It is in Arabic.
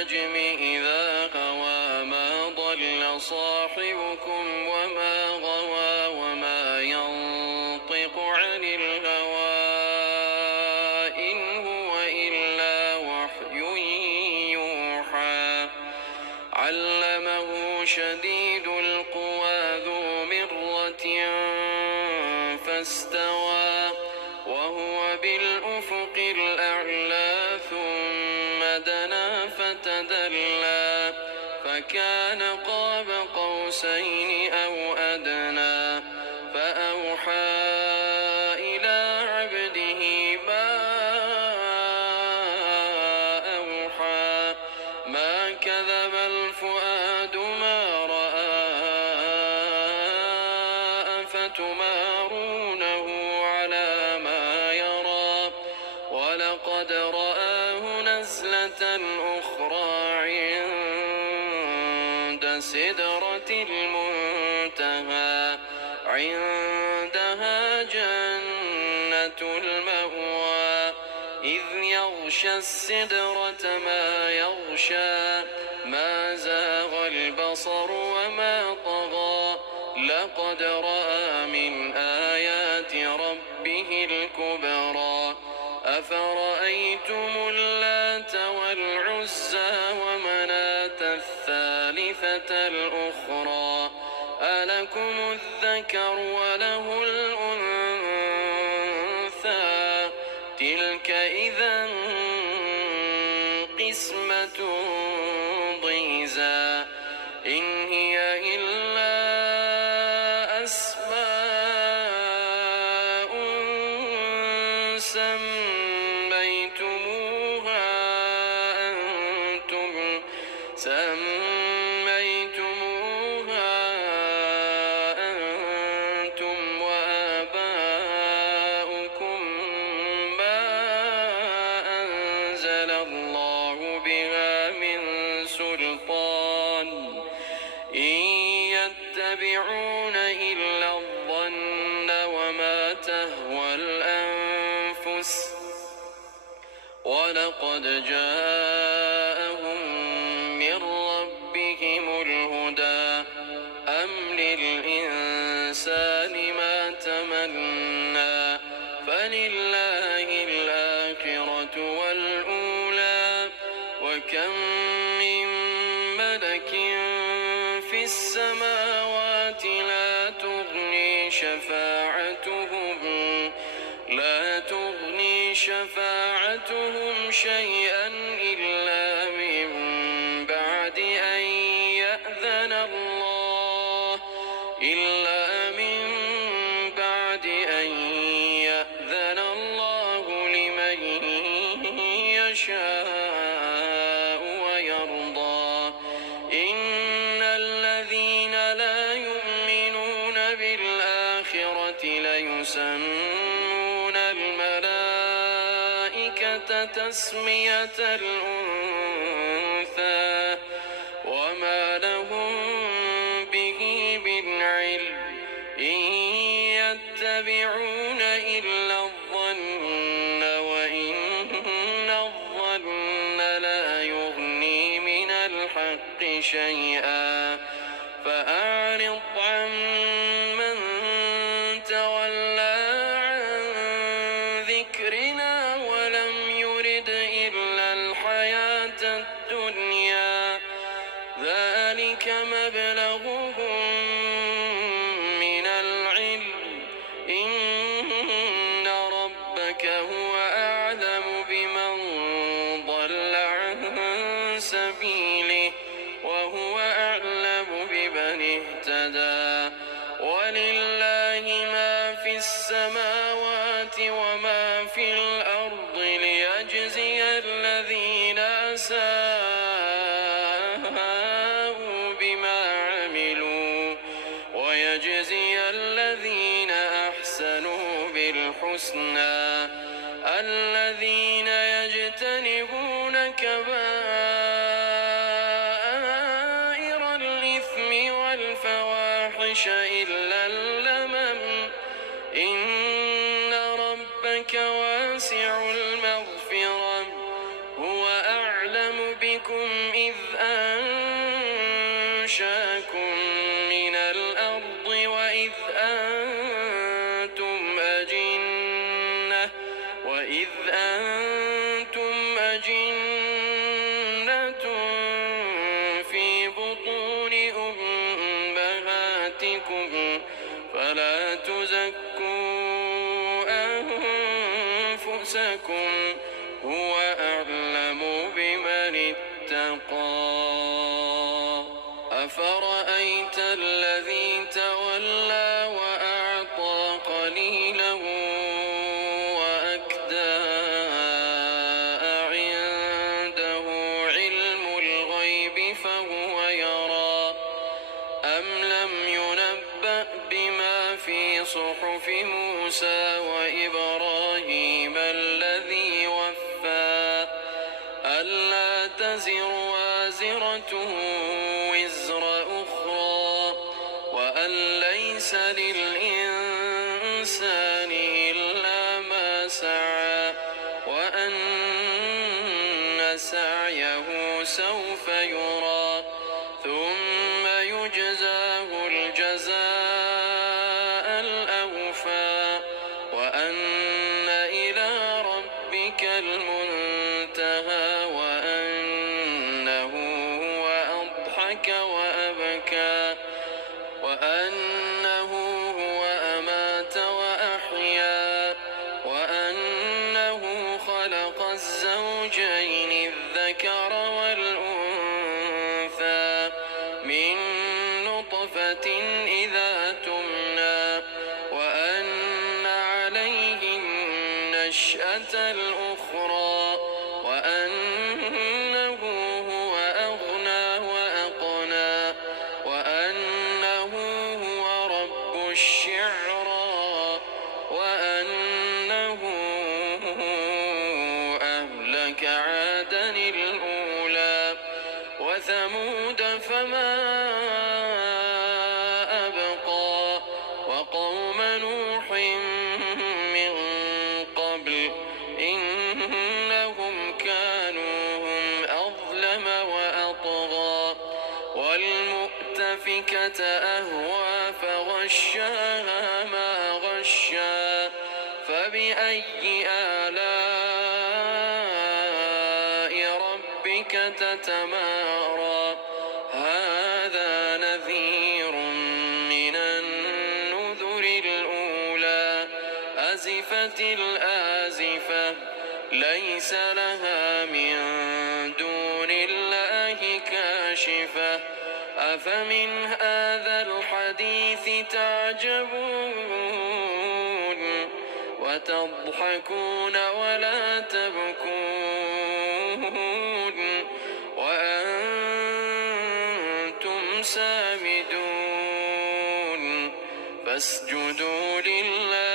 والنجم إذا هوى ما ضل صاحبكم وما غوى وما ينطق عن الهوى إن هو إلا وحي يوحى علمه شديد القوى ذو مرة فاستوى وهو بالأفق الأعلى ثم دنا فتدلى فكان قاب قوسين أو أدنى فأوحى إلى عبده ما أوحى ما كذب الفؤاد ما رأى أفتمارونه على ما يرى ولقد رآه نزلة أخرى عند سدرة المنتهى عندها جنة المأوى إذ يغشى السدرة ما يغشى ما زاغ البصر وما طغى لقد رأى من آيات ربه الكبرى أفرأيتم اللات والعزى ومناة الثالثة الأخرى ألكم الذكر وله الأنثى تلك إذا قسمة ضيزى إن هي إلا أسماء سميتموها أنتم وآباؤكم ما أنزل الله بها من سلطان إن يتبعون إلا الظن وما تهوى الأنفس ولقد جاءهم من ربهم الهدى أم للإنسان ما تمنى فلله الآخرة والأولى وكم من ملك في السماوات لا تغني شفاعتهم شيئا إلا من بعد أن يأذن الله لمن يشاء ويرضى إن الذين لا يؤمنون بالآخرة ليسمون الملائكة تسمية الأنثى وما لهم به من علم إن يتبعون إلا الظن وإن الظن لا يغني من الحق شيئا فأعرض عمن تولى عن ذكرنا ولم يرد إلا الحياة الدنيا ذلك مبلغهم من العلم إن ربك هو أعلم بمن ضل عن سبيله وهو أعلم بمن اهتدى ولله ما في السماوات وما في الأرض ليجزي الذين أساءوا بما عملوا ويجزي الذين أحسنوا بالحسنى الذين يجتنبون كبائر الإثم والفواحش إلا اللمم إن ربك واسع المغفرة هو أعلم بكم وإذ أنتم أجنة في بطون أمهاتكم فلا تزكوا أنفسكم هو أعلم بمن اتقى أفرأيت الذي تولى وأعطى قليلا وأكدى أعنده علم الغيب فهو يرى أم لم ينبأ بما في صحف موسى وإبراهيم الذي وفى ألا تزر وازرة وزر أخرى وأن ليس للإنسان إلا ما سعى وأن سعيه سوف يرى ثم يجزاه الجزاء الأوفى وأن إلى ربك المنتهى وأنه هو أضحك وأبكى وأنه هو أمات وأحيا وأنه خلق الزوجين الذكر والأنثى من نطفة إذا تمنى وأن عليه النشأة الأخرى وأنه هو أغنى وأقنى وأنه هو رب الشعرى وأنه أهلك عادا الأولى وثمود فما أبقى وقوم نوح من قبل إنهم كانوا هم أظلم وأطغى والمؤتفكة أهوى فغشاها ما غشا فبأي آلاء ربك تتمارى هذا نذير من النذر الأولى أزفت الآزفة ليس لها من دون الله كاشفة أفمن هذا الحديث تعجبون وتضحكون ولا تبكون وأنتم سامدون فاسجدوا لله